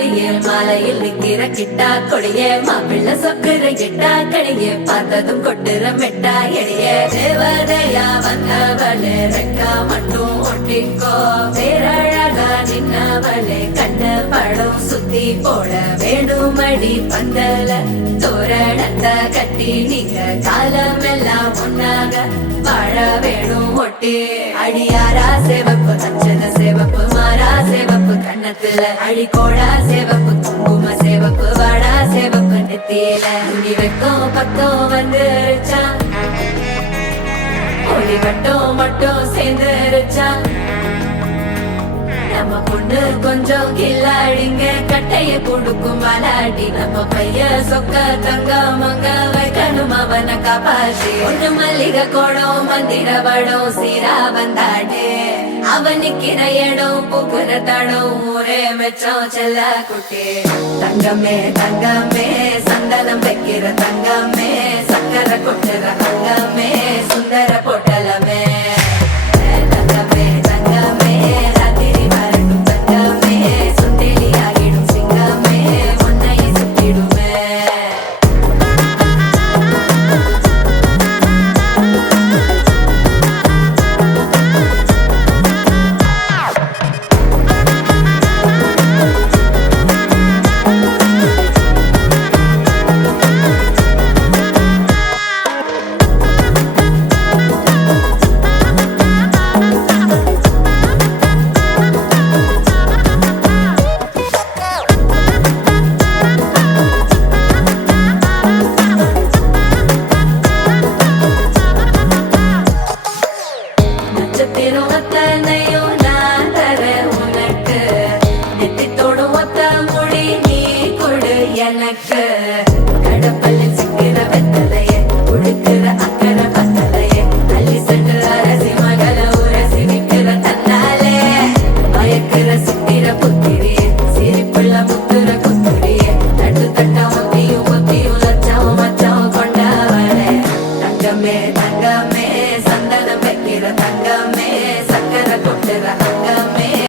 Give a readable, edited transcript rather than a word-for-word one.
கிளியே மாலையில் நிக்கிற கிட்டா கொடியே மாப்பிள்ள சொக்குற கிட்டா கடியே பார்த்ததும் கொட்டுற மெட்டா எடியே தேவதையா வந்தவளே ரெக்கா மட்டும் ஒட்டிக்கோ பேரழகா நின்னவளே கண்ணு படம் சுத்தி போட வேணுமடி பந்தல தோரணத்தை கட்டி நீங்க காலமெல்லாம் ஒன்னாக வாழ வேணும் ஒட்டி அடியாரா சேவப்பு அச்சத சேவப்பு மாறா சேவப்பு கண்ணத்துல அடிக்கோடா சேவப்பு குங்கும சேவப்பு வாடா சேவப்பு நெத்தியில துணி வைக்கும் பக்கம் வந்துருச்சா ஒளி மட்டும் சேர்ந்துருச்சா நம்ம பொண்ணு கொஞ்சம் கில்லாடிங்க கட்டைய கொடுக்கும் வாலாடி நம்ம பைய சொக்க தங்க மங்க வைக்கணும் அவனை காப்பாசி ஒண்ணு மல்லிகை கோடம் மந்திர வடம் சீரா வந்தாடே அவன் நிக்கிற இடம் பூக்குற தடம் ஊரே மெச்சம் செல்ல குட்டி தங்கமே தங்கமே சந்தனம் வைக்கிற தங்கமே சக்கரை கொட்டுற தங்கமே சுந்தர பொட்டலமே